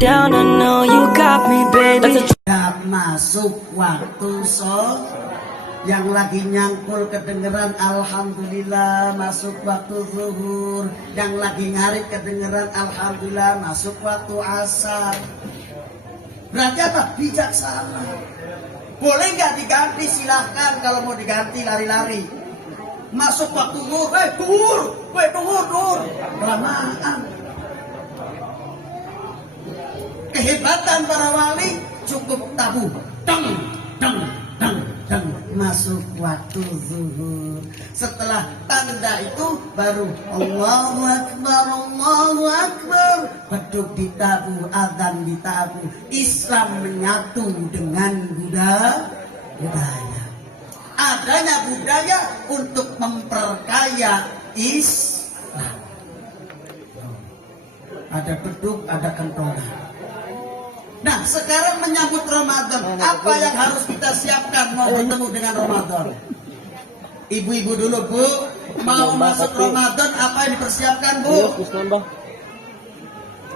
down, I know you got me, baby. Sudah masuk waktu yang lagi nyangkul kedengeran alhamdulillah masuk waktu zuhur, yang lagi ngarit kedengeran alhamdulillah masuk waktu asar. Berarti apa? Bijaksana. Boleh nggak diganti? Silahkan, kalau mau diganti lari-lari. Masuk waktu zuhur, tuhur, kelamaan. Kehebatan para wali cukup tabu, dang, masuk waktu zuhur. Setelah tanda itu baru Allahu Akbar, beduk ditabu, azan ditabu. Islam menyatu dengan budaya. Adanya budaya untuk memperkaya Islam. Ada beduk, ada kentongan. Nah, sekarang menyambut Ramadan, apa yang harus kita siapkan mau bertemu dengan Ramadan? Ibu-ibu dulu, Bu, mau masuk Ramadan, apa yang dipersiapkan, Bu?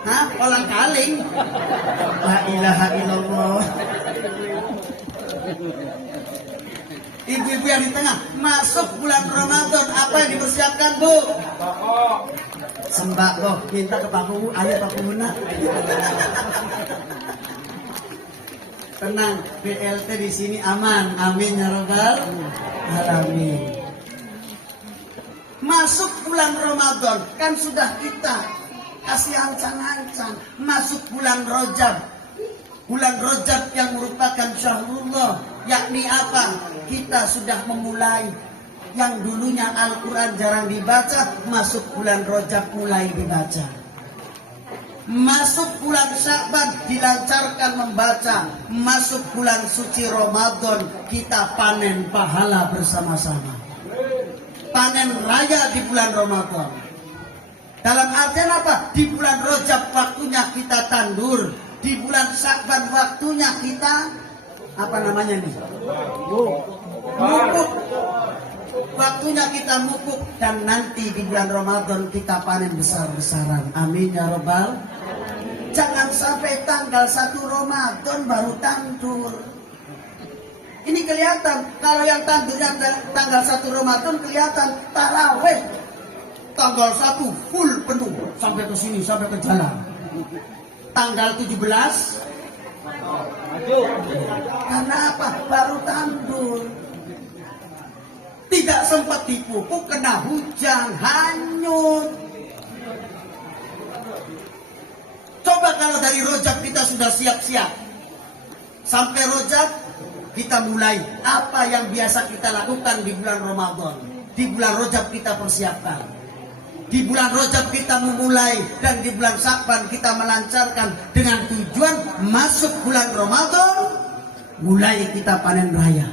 Hah? Kolang kaling? La ilaha illallah. Ibu-ibu yang di tengah, masuk bulan Ramadan, apa yang dipersiapkan, Bu? Sembako, minta ke Pak Pumu, ayo Pak Pumu nak. Tenang, BLT di sini aman, amin ya robbal alamin. Masuk bulan Ramadan, kan sudah kita kasih ancang-ancang. Masuk bulan Rajab, bulan Rajab yang merupakan syahrullah, yakni apa? Kita sudah memulai yang dulunya Al-Quran jarang dibaca, masuk bulan Rajab mulai dibaca. Masuk bulan Sya'ban dilancarkan membaca. Masuk bulan suci Ramadan kita panen pahala bersama-sama. Panen raya di bulan Ramadan. Dalam artian apa? Di bulan Rajab waktunya kita tandur. Di bulan Sya'ban waktunya kita apa namanya nih? Mupuk. Waktunya kita mupuk, dan nanti di bulan Ramadan kita panen besar-besaran. Amin ya robbal. Jangan sampai tanggal 1 Ramadan baru tandur. Ini kelihatan. Kalau yang tandurnya tanggal 1 Ramadan kelihatan taraweh. Tanggal 1 full penuh sampai ke sini, sampai ke jalan. Tanggal 17 karena apa? Baru tandur. Tidak sempat dipupuk, kena hujan, hanyut. Coba kalau dari Rajab kita sudah siap-siap. Sampai Rajab kita mulai apa yang biasa kita lakukan di bulan Ramadan. Di bulan Rajab kita persiapkan. Di bulan Rajab kita memulai, dan di bulan Sya'ban kita melancarkan dengan tujuan masuk bulan Ramadan mulai kita panen raya.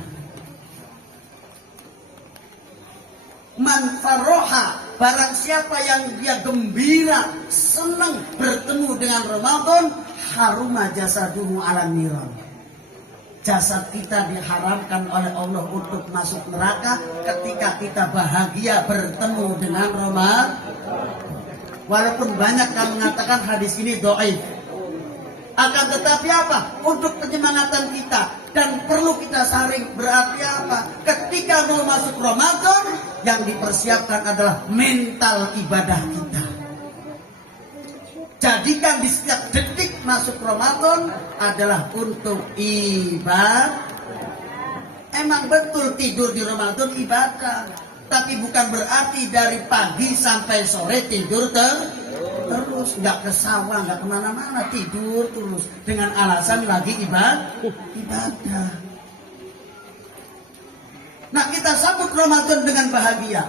Man farroha, barang siapa yang dia gembira, senang bertemu dengan Ramadan, haruma jasaduhu alam niran. Jasad kita diharamkan oleh Allah untuk masuk neraka ketika kita bahagia bertemu dengan Ramadan. Walaupun banyak yang mengatakan hadis ini dhaif, akan tetapi apa? Untuk penyemangatan kita, dan perlu kita saring. Berarti apa? Ketika mau masuk Ramadan, yang dipersiapkan adalah mental ibadah kita. Jadikan di setiap detik masuk Ramadan adalah untuk ibadah. Emang betul tidur di Ramadan ibadah, tapi bukan berarti dari pagi sampai sore tidur terus, nggak ke sawah, nggak kemana-mana, tidur terus dengan alasan lagi ibadah. Nah, kita sambut Ramadan dengan bahagia.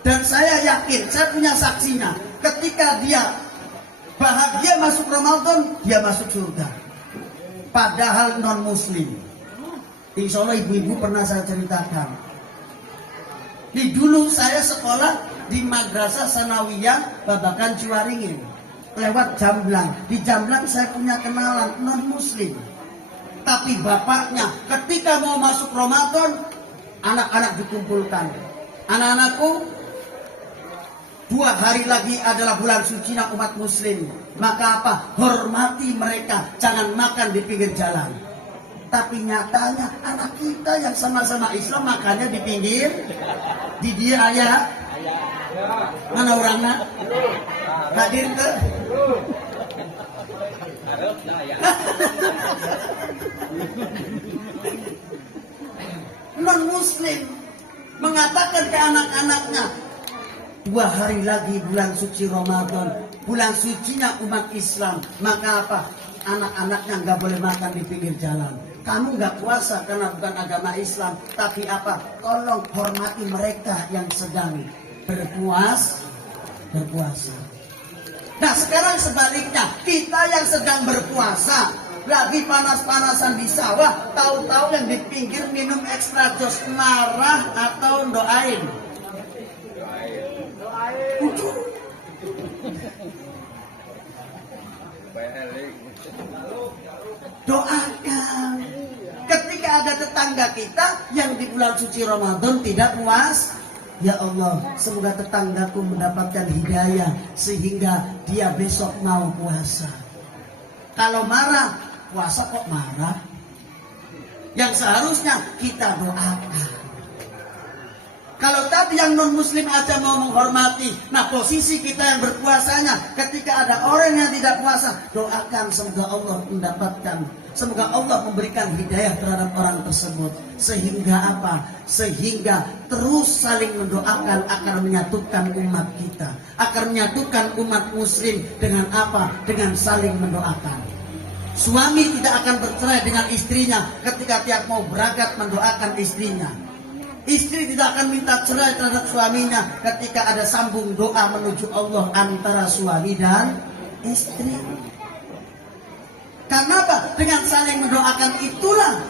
Dan saya yakin, saya punya saksinya, ketika dia bahagia masuk Ramadan, dia masuk surga. Padahal non muslim. Insya Allah ibu-ibu pernah saya ceritakan. Di dulu saya sekolah di Madrasah Sanawiyah Babakan Ciwaringin, lewat Jamblang. Di Jamblang saya punya kenalan non muslim, tapi bapaknya ketika mau masuk Ramadan, anak-anak dikumpulkan. Anak-anakku, 2 hari lagi adalah bulan suci umat muslim. Maka apa? Hormati mereka, jangan makan di pinggir jalan. Tapi nyatanya anak kita yang sama-sama Islam makannya di pinggir, di dia ayah. Mana orangnya? Hadir ke? Non muslim mengatakan ke anak-anaknya, 2 hari lagi bulan suci Ramadan, bulan sucinya umat Islam. Maka apa? Anak-anaknya nggak boleh makan di pinggir jalan. Kamu nggak puasa karena bukan agama Islam, tapi apa? Tolong hormati mereka yang sedang berpuasa. Nah sekarang sebaliknya, kita yang sedang berpuasa, lagi panas-panasan di sawah, tahu-tahu yang di pinggir minum extra jos, marah atau doain? Doakan. Ketika ada tetangga kita yang di bulan suci Ramadan tidak puas, ya Allah, semoga tetanggaku mendapatkan hidayah sehingga dia besok mau puasa. Kalau marah, puasa kok marah? Yang seharusnya kita doakan. Kalau tadi yang non muslim aja mau menghormati, nah posisi kita yang berpuasanya, ketika ada orang yang tidak puasa, doakan semoga Allah mendapatkan, semoga Allah memberikan hidayah terhadap orang tersebut. Sehingga apa? Sehingga terus saling mendoakan akan menyatukan umat kita, akan menyatukan umat muslim dengan apa? Dengan saling mendoakan. Suami tidak akan bercerai dengan istrinya ketika tiap mau berangkat mendoakan istrinya. Istri tidak akan minta cerai terhadap suaminya ketika ada sambung doa menuju Allah antara suami dan istri. Karena apa? Dengan saling mendoakan itulah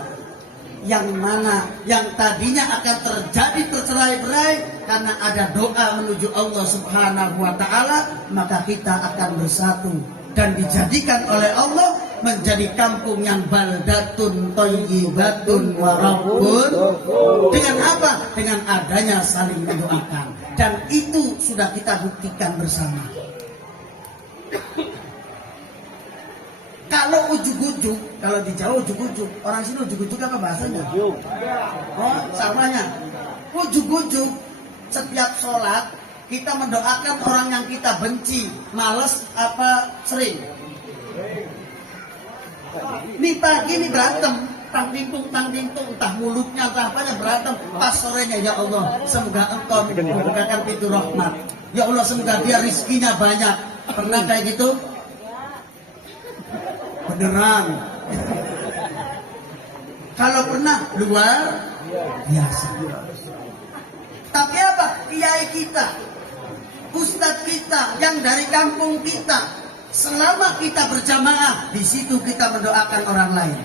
yang mana yang tadinya akan terjadi tercerai-berai, karena ada doa menuju Allah Subhanahu wa taala, maka kita akan bersatu dan dijadikan oleh Allah menjadi kampung yang baldatun thayyibatun wa rabbun. Dengan apa? Dengan adanya saling mendoakan. Dan itu sudah kita buktikan bersama. Kalau ujuk-ujuk, kalau di Jawa ujuk-ujuk, orang sini ujuk-ujuk apa bahasanya? Oh, samanya. Ujuk-ujuk, setiap sholat kita mendoakan orang yang kita benci, males apa sering. Nih pagi ini berantem, tang timpung, entah mulutnya entah apanya berantem. Pas sorenya, ya Allah, semoga Engkau membukakan pintu rahmat. Ya Allah, semoga dia rizkinya banyak. Pernah kayak gitu? Beneran. Kalau pernah, luar biasa. Tapi apa? Kiai kita, ustadz kita, yang dari kampung kita, selama kita berjamaah, di situ kita mendoakan orang lain.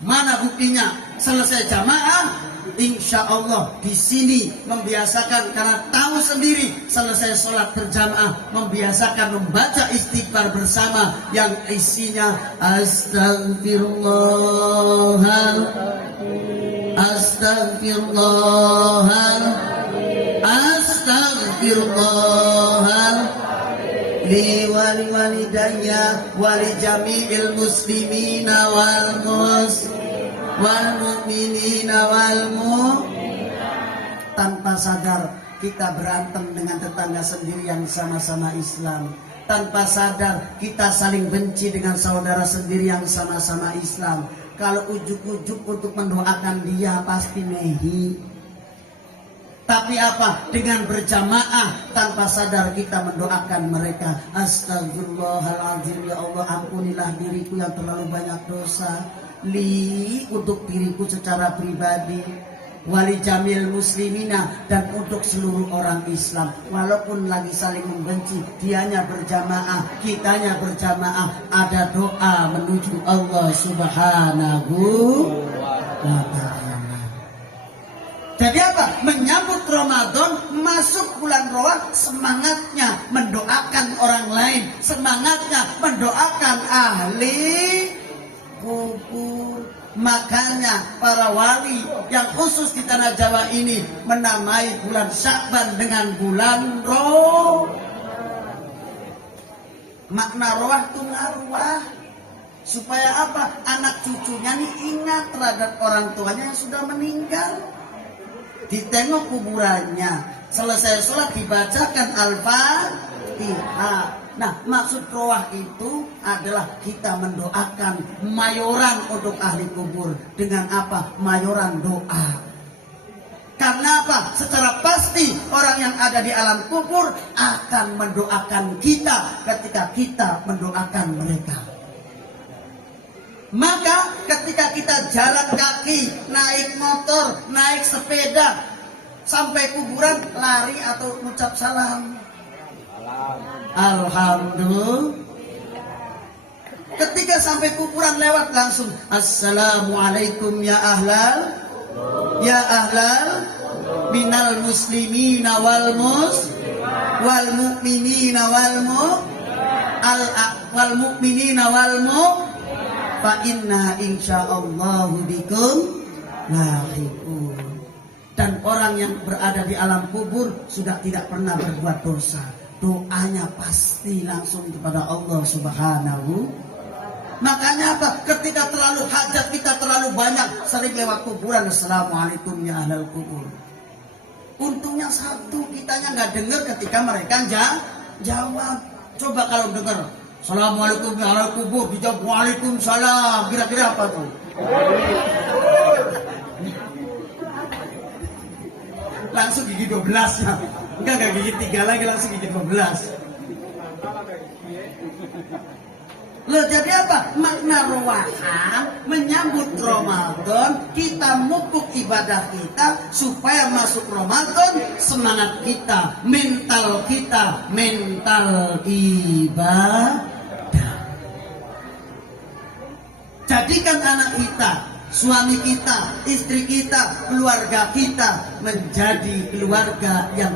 Mana buktinya? Selesai jamaah, insya Allah di sini membiasakan, karena tahu sendiri selesai sholat berjamaah membiasakan membaca istighfar bersama yang isinya Astagfirullah li wali walidayya wali jami'il muslimina wal mu'minina wal tanpa sadar kita berantem dengan tetangga sendiri yang sama-sama Islam. Tanpa sadar kita saling benci dengan saudara sendiri yang sama-sama Islam. Kalau ujuk-ujuk untuk mendoakan dia pasti mehi. Tapi apa? Dengan berjamaah tanpa sadar kita mendoakan mereka. Astagfirullahaladzim, ya Allah, ampunilah diriku yang terlalu banyak dosa. Untuk diriku secara pribadi, wali jamil muslimina, dan untuk seluruh orang Islam. Walaupun lagi saling membenci, dianya berjamaah, kitanya berjamaah, ada doa menuju Allah Subhanahu wa ta'ala. Jadi apa? Menyambut Ramadan, masuk bulan Ramadan, semangatnya mendoakan orang lain, semangatnya mendoakan ahli kubur. Makanya para wali yang khusus di tanah Jawa ini menamai bulan Sya'ban dengan bulan roh. Makna roh itu arwah. Supaya apa? Anak cucunya nih ingat terhadap orang tuanya yang sudah meninggal. Ditengok kuburannya. Selesai sholat dibacakan Al-Fatihah. Nah, maksud roah itu adalah kita mendoakan mayoran untuk ahli kubur. Dengan apa? Mayoran doa. Karena apa? Secara pasti orang yang ada di alam kubur akan mendoakan kita ketika kita mendoakan mereka. Maka ketika kita jalan kaki, naik motor, naik sepeda, sampai kuburan lari atau ucap salam. Alhamdulillah. Ketika sampai kuburan lewat langsung Assalamualaikum ya ahlal minal muslimina wal mu'minina wal mu'minina fa inna insyaallahu bikum lahiqun. Dan orang yang berada di alam kubur sudah tidak pernah berbuat dosa. Doanya pasti langsung kepada Allah Subhanahu. Makanya apa? Ketika terlalu hajat kita terlalu banyak, sering lewat kuburan. Assalamualaikum ya ahlal kubur. Untungnya satu, kitanya nggak dengar ketika mereka jawab. Coba kalau dengar Assalamualaikum ya ahlal kubur, dijawab Waalaikumsalam. Kira-kira apa tuh? Langsung gigi 12 ya. Enggak gigi 3 lagi, langsung gigi 12. Loh, jadi apa? Makna rowahan menyambut Ramadan, kita mupuk ibadah kita supaya masuk Ramadan semangat kita, mental ibadah. Jadikan anak kita, suami kita, istri kita, keluarga kita menjadi keluarga yang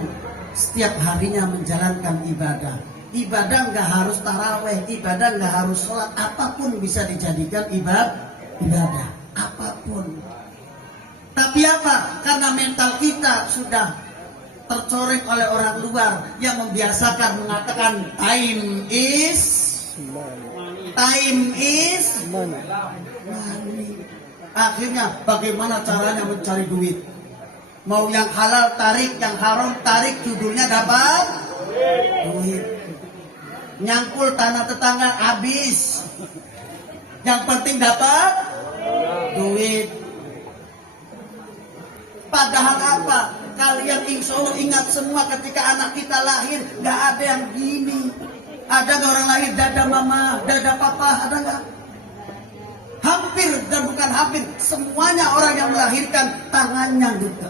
setiap harinya menjalankan ibadah. Ibadah nggak harus taraweh, ibadah nggak harus sholat, apapun bisa dijadikan ibadah, apapun. Tapi apa? Karena mental kita sudah tercoreng oleh orang luar yang membiasakan mengatakan time is money. Akhirnya bagaimana caranya mencari duit? Mau yang halal tarik, yang haram tarik, judulnya dapat duit. Nyangkul tanah tetangga habis. Yang penting dapat duit. Padahal apa? Kalian insya Allah ingat semua ketika anak kita lahir, gak ada yang gini. Ada gak orang lahir dada mama, dada papa, ada gak? Hampir dan bukan hampir, semuanya orang yang melahirkan tangannya gitu.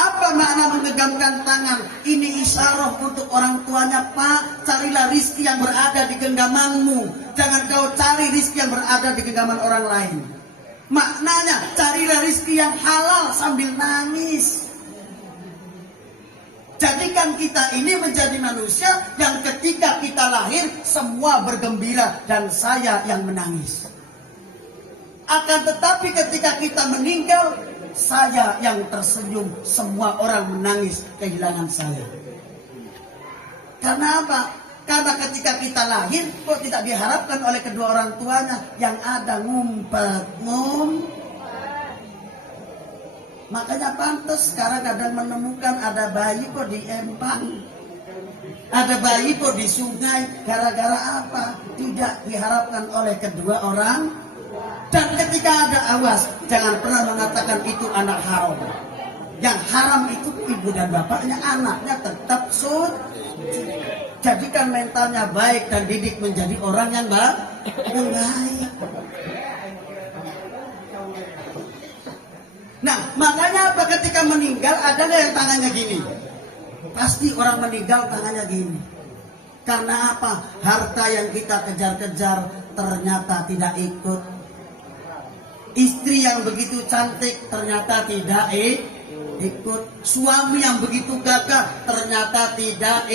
Apa makna menggenggamkan tangan? Ini isyarah untuk orang tuanya. Pak, carilah rizki yang berada di genggamanmu. Jangan kau cari rizki yang berada di genggaman orang lain. Maknanya, carilah rizki yang halal sambil nangis. Jadikan kita ini menjadi manusia yang ketika kita lahir, semua bergembira dan saya yang menangis. Akan tetapi ketika kita meninggal, saya yang tersenyum, semua orang menangis kehilangan saya. Karena apa? Karena ketika kita lahir kok tidak diharapkan oleh kedua orang tuanya, yang ada ngumpet. Makanya pantas sekarang kadang menemukan ada bayi kok di empang, ada bayi kok di sungai. Gara-gara apa? Tidak diharapkan oleh kedua orang. Dan ketika ada awas, jangan pernah mengatakan itu anak haram. Yang haram itu ibu dan bapaknya, anaknya tetap suci. Jadikan mentalnya baik dan didik menjadi orang yang baik. Nah, makanya apa? Ketika meninggal ada nggak yang tangannya gini? Pasti orang meninggal tangannya gini. Karena apa? Harta yang kita kejar-kejar ternyata tidak ikut. Istri yang begitu cantik ternyata tidak ikut. Suami yang begitu gagah ternyata tidak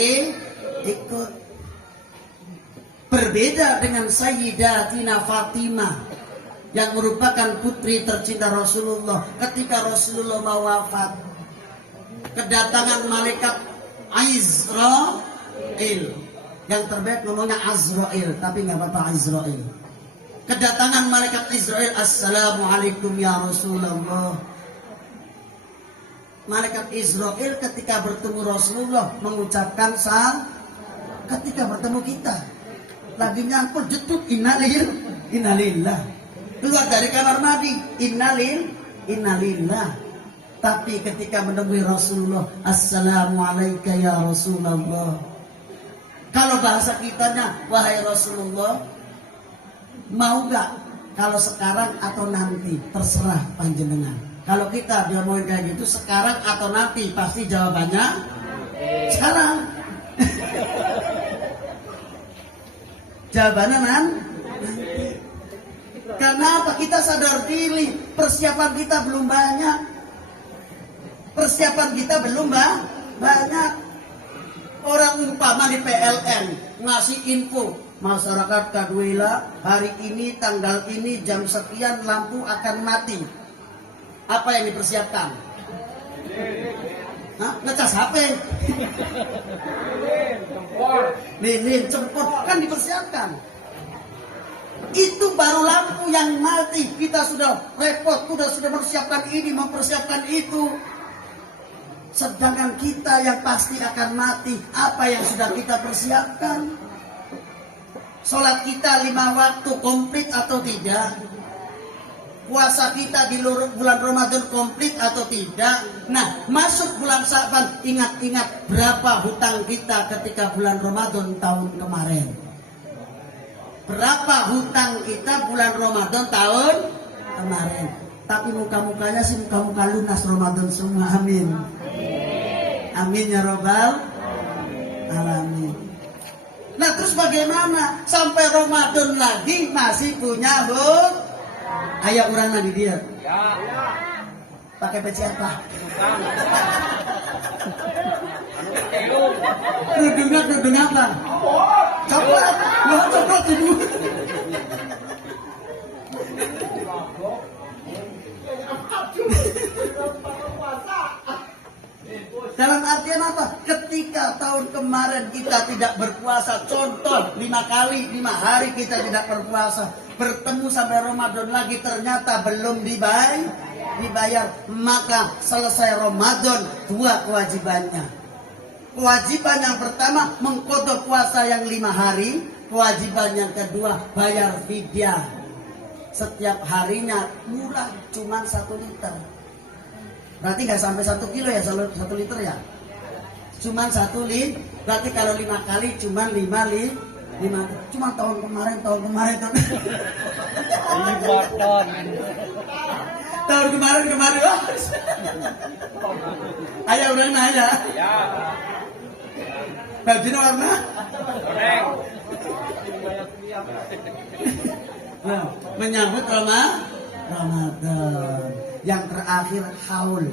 ikut. Berbeda dengan Sayyidatina Fatimah yang merupakan putri tercinta Rasulullah. Ketika Rasulullah mau wafat, kedatangan malaikat Azrail. Yang terbaik ngomongnya Azrail, tapi nggak apa-apa Azrail. Kedatangan malaikat Azrail, Assalamualaikum ya Rasulullah. Malaikat Azrail ketika bertemu Rasulullah mengucapkan salam. Ketika bertemu kita lagi nyangkut jetut innalillah. Keluar dari kamar mandi innalillah. Tapi ketika menemui Rasulullah, Assalamualaikum ya Rasulullah. Kalau bahasa kitanya, wahai Rasulullah, mau gak kalau sekarang atau nanti, terserah panjenengan. Kalau kita dia mau kayak gitu, sekarang atau nanti, pasti jawabannya sekarang. Jawabannya nanti. Kenapa kita sadar diri? Persiapan kita belum banyak. Persiapan kita belum banyak. Orang umpama di PLN ngasih info, masyarakat Kaduela hari ini tanggal ini jam sekian lampu akan mati. Apa yang dipersiapkan? Ngecas HP. Lilin, cempot kan dipersiapkan. Itu baru lampu yang mati. Kita sudah repot, sudah mempersiapkan ini, mempersiapkan itu. Sedangkan kita yang pasti akan mati, apa yang sudah kita persiapkan? Sholat kita 5 waktu komplit atau tidak? Puasa kita di bulan Ramadan komplit atau tidak? Nah, masuk bulan Sa'ban, ingat-ingat berapa hutang kita ketika bulan Ramadan tahun kemarin. Berapa hutang kita bulan Ramadan tahun kemarin. Tapi muka-mukanya sih muka-muka lunas Ramadan semua, amin. Amin ya Rabbal alamin. Nah terus bagaimana sampai Ramadan lagi masih punya hutang? Ayah urang di dia. Pakai peci apa? Kerudung apa? Coklat. Loh coklat itu. Dalam artian apa? Ketika tahun kemarin kita tidak berpuasa, contoh 5 hari kita tidak berpuasa, bertemu sampai Ramadan lagi ternyata belum dibayar, maka selesai Ramadan 2 kewajibannya. Kewajiban yang pertama mengqadha puasa yang 5 hari, kewajiban yang kedua bayar fidyah. Setiap harinya murah, cuma 1 liter. Berarti nggak sampai 1 kilo ya, 1 liter ya. Cuman 1 liter. Berarti kalau 5 kali cuman 5. Cuma tahun kemarin. Tahun kemarin. Wah. Ayah udah nanya. Ya. Bajunya warna? Nah, menyambut Ramadan. Yang terakhir haul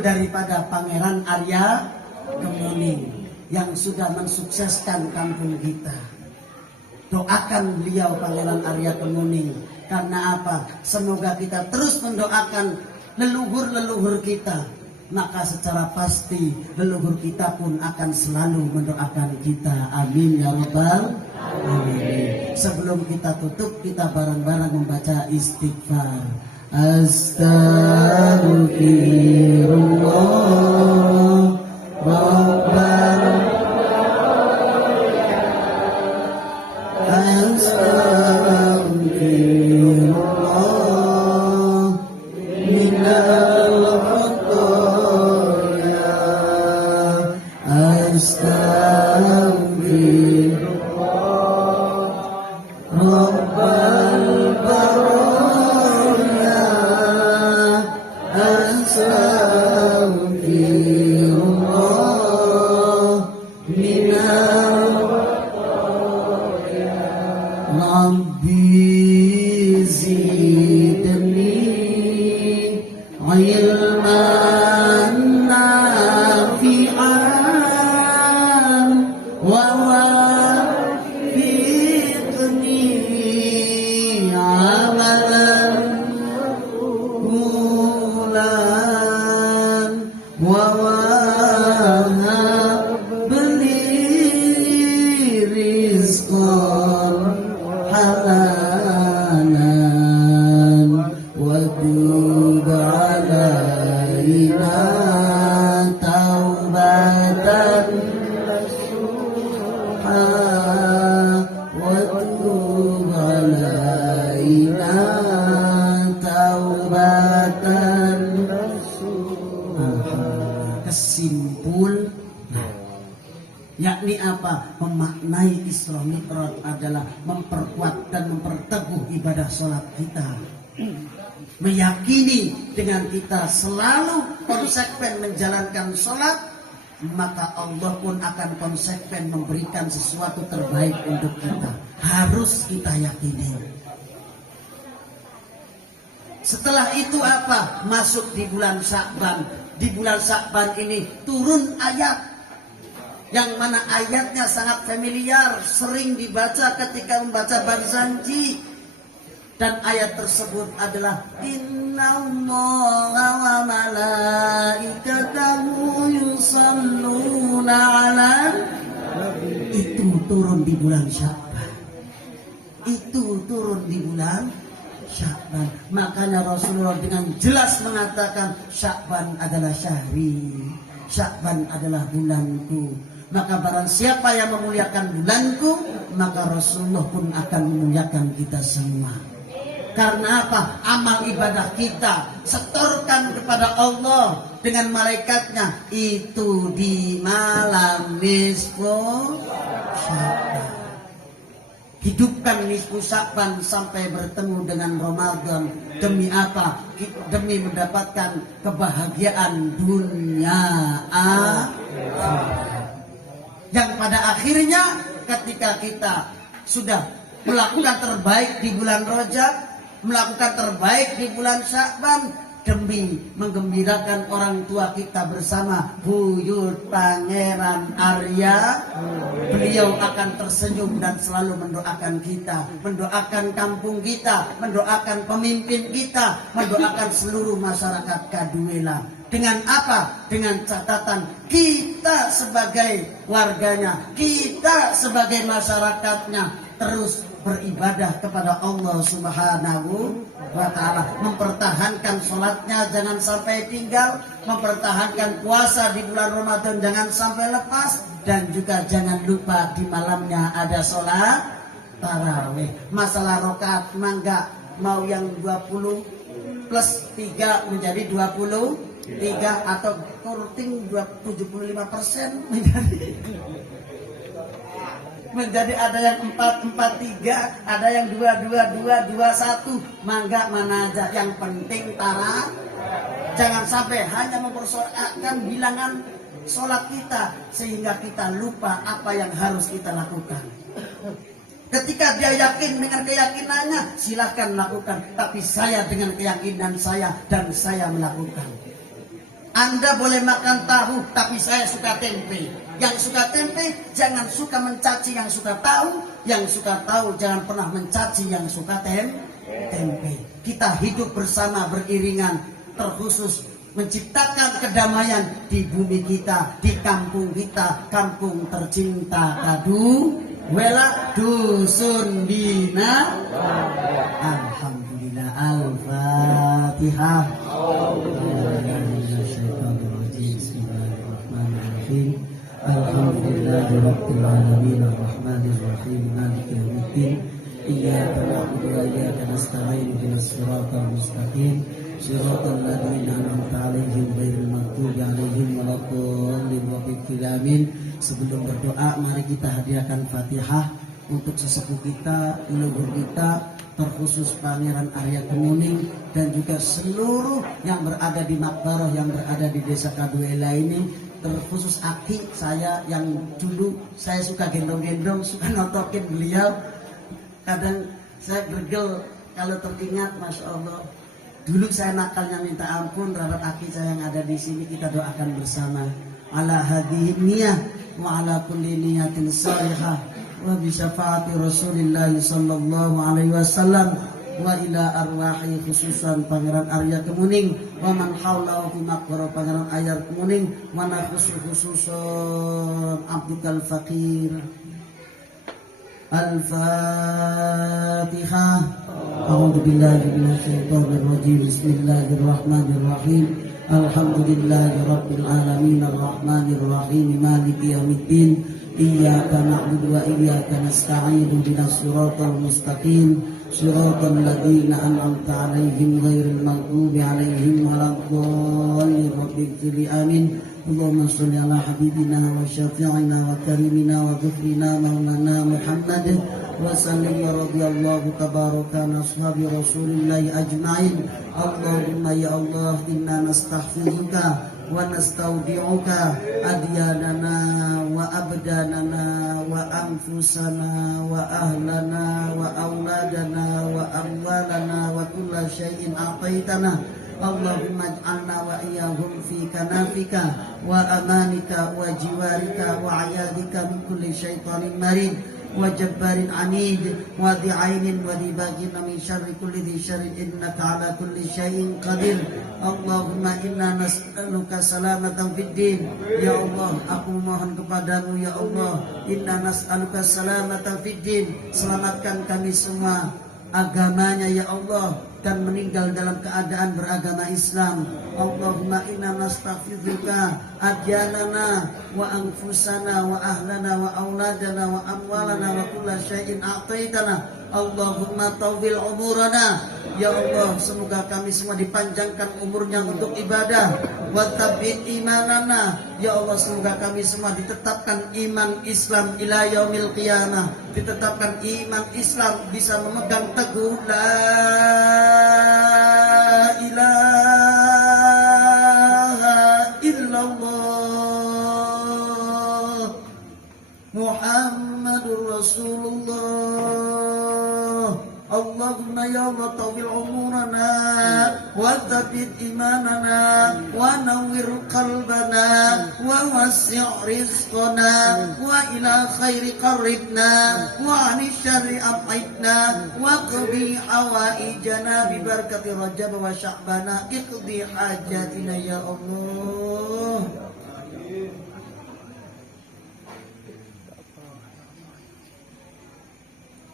daripada Pangeran Arya Kemuning yang sudah mensukseskan kampung kita. Doakan beliau Pangeran Arya Kemuning. Karena apa? Semoga kita terus mendoakan leluhur-leluhur kita. Maka secara pasti leluhur kita pun akan selalu mendoakan kita. Amin ya Rabbal alamin. Sebelum kita tutup, kita bareng-bareng membaca istighfar. Astaghfirullah Rabbana Astaghfirullah minal khataya Astaghfirullah Rabbal baraya Astaghfirullah yakni apa? Memaknai Isra Mi'raj adalah memperkuat dan memperteguh ibadah sholat kita. Meyakini dengan kita selalu konsekuen menjalankan sholat, maka Allah pun akan konsekuen memberikan sesuatu terbaik untuk kita. Harus kita yakini. Setelah itu apa? Masuk di bulan Sya'ban. Di bulan Sya'ban ini turun ayat yang mana ayatnya sangat familiar, sering dibaca ketika membaca Barzanji. Dan ayat tersebut adalah Innallaha wa malaikatahu yusalluna 'alan. Itu turun di bulan Sya'ban. Itu turun di bulan Sya'ban. Makanya Rasulullah dengan jelas mengatakan Sya'ban adalah syahri, Sya'ban adalah bulanku. Maka barang siapa yang memuliakan bulanku, maka Rasulullah pun akan memuliakan kita semua. Karena apa? Amal ibadah kita setorkan kepada Allah dengan malaikatnya itu di malam nisfu Sya'ban. Hidupkan nisfu Sya'ban sampai bertemu dengan Ramadan. Demi apa? Demi mendapatkan kebahagiaan dunia akhirat. Yang pada akhirnya ketika kita sudah melakukan terbaik di bulan Rajab, melakukan terbaik di bulan Sya'ban, demi menggembirakan orang tua kita bersama Buyut Pangeran Arya, beliau akan tersenyum dan selalu mendoakan kita, mendoakan kampung kita, mendoakan pemimpin kita, mendoakan seluruh masyarakat Kaduela. Dengan apa? Dengan catatan kita sebagai warganya, kita sebagai masyarakatnya terus beribadah kepada Allah Subhanahu wa ta'ala, mempertahankan sholatnya jangan sampai tinggal, mempertahankan puasa di bulan Ramadan jangan sampai lepas, dan juga jangan lupa di malamnya ada sholat tarawih. Masalah rokaat mangga mau yang 20 plus 3 menjadi 23 atau kurting 75% menjadi ada yang 4-4-3, ada yang 2-2-2-2-1. Mangga mana aja, yang penting tara. Jangan sampai hanya mempersoalkan bilangan sholat kita sehingga kita lupa apa yang harus kita lakukan. Ketika dia yakin dengan keyakinannya, silahkan lakukan. Tapi saya dengan keyakinan saya dan saya melakukan. Anda boleh makan tahu, tapi saya suka tempe. Yang suka tempe jangan suka mencaci yang suka tahu, yang suka tahu jangan pernah mencaci yang suka tempe. Kita hidup bersama beriringan, terkhusus menciptakan kedamaian di bumi kita, di kampung kita, kampung tercinta Kaduela, dusun Bina. Alhamdulillah. Al-Fatihah. Alhamdulillahirabbil alamin arrahmanir rahim maliki yaumiddin iyyaka na'budu wa iyyaka nasta'in ihdinas siratal mustaqim siratal ladzina an'amta 'alaihim ghairil maghdubi 'alaihim waladdallin. Sebelum berdoa mari kita hadiahkan Fatihah untuk sesepuh kita, leluhur kita, terkhusus Pangeran Arya Kemuning dan juga seluruh yang berada di Makbarah, yang berada di Desa Kaduela ini. Terkhusus Aki saya yang dulu saya suka gendong-gendong, suka notokin beliau. Kadang saya gergel kalau teringat, Masya Allah. Dulu saya nakalnya minta ampun terhadap Aki saya yang ada di sini. Kita doakan bersama. Ala hadhihi niyah wa ala kulli niyatin salihah wa bi syafaati Rasulillah sallallahu alaihi wasallam wa ila arwahi khususan Pangeran Arya Kemuning wa man haulahu fi maqbarah Pangeran Arya Kemuning wa khususan Abdul Fakir. Al-Fatihah. A'udzu billahi minasyaitonir rajim. Bismillahirrahmanirrahim. Alhamdulillahirabbil alamin arrahmanir rahim maliki yaumiddin. Iyyaka na'budu wa iyyaka nasta'in ihdinas siratal mustaqim صراط الذين أنعمت عليهم غير المغضوب عليهم ولا الضالين رب اغفر لي آمين اللهم صل على حبيبنا وشفيعنا وكريمنا وذكرنا مولانا محمد وسلم ورضي الله تبارك عن أصحاب رسول الله أجمعين اللهم يا الله إنا نستحفظك ونستودعك أدياننا وأبداننا وأنفسنا وأهلنا وأولادنا وأموالنا وكل شيء أعطيتنا اللهم اجعلنا وإياهم في كنافك وأمانك وجوارك وعيادك من كل شيطان مريد وجبار عنيد وذي عين وذي باغٍ من شر كل ذي شر إنك على كل شيء قدير اللهم إنا نسألك سلامة في الدين ya Allah aku mohon kepadamu ya Allah inna nas'aluka salamatan fid din selamatkan kami semua agamanya ya Allah dan meninggal dalam keadaan beragama Islam. Allahumma inna nastaghfiruka adyanana wa anfusana wa ahlana wa auladana wa amwalana wa kulla syai'in a'taitana. Allahumma tawbil umurana. Ya Allah, semoga kami semua dipanjangkan umurnya untuk ibadah. Wa tabbit imanana. Ya Allah, semoga kami semua ditetapkan iman Islam ila yaumil qiyamah. Ditetapkan iman Islam bisa memegang teguh la ilaha illallah Muhammadur Rasulullah. Allahumma ya Allah tawil umurana wa thabit imanana wa nawwir qalbana wa wasi' rizqana wa ila khairi qarribna wa 'ani syarri ab'idna wa qdi hawaijana bi barakati Rajab wa Sya'bana iqdi hajatina ya Allah.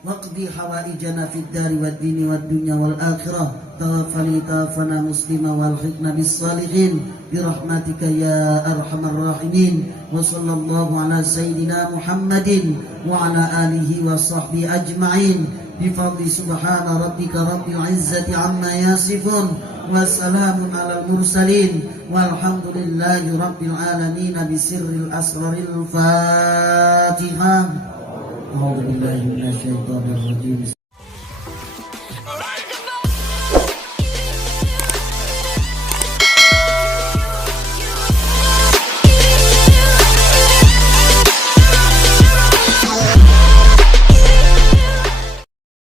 واقضي حوائجنا في الدار والدين والدنيا والآخرة توفني توفنا مسلما والحقنا بالصالحين برحمتك يا أرحم الراحمين وصلى الله على سيدنا محمد وعلى آله وصحبه أجمعين بفضل سبحان ربك رب العزة عما يصفون وسلام على المرسلين والحمد لله رب العالمين بسر الأسرار الفاتحة. أعوذ بالله من الشيطان الرجيم.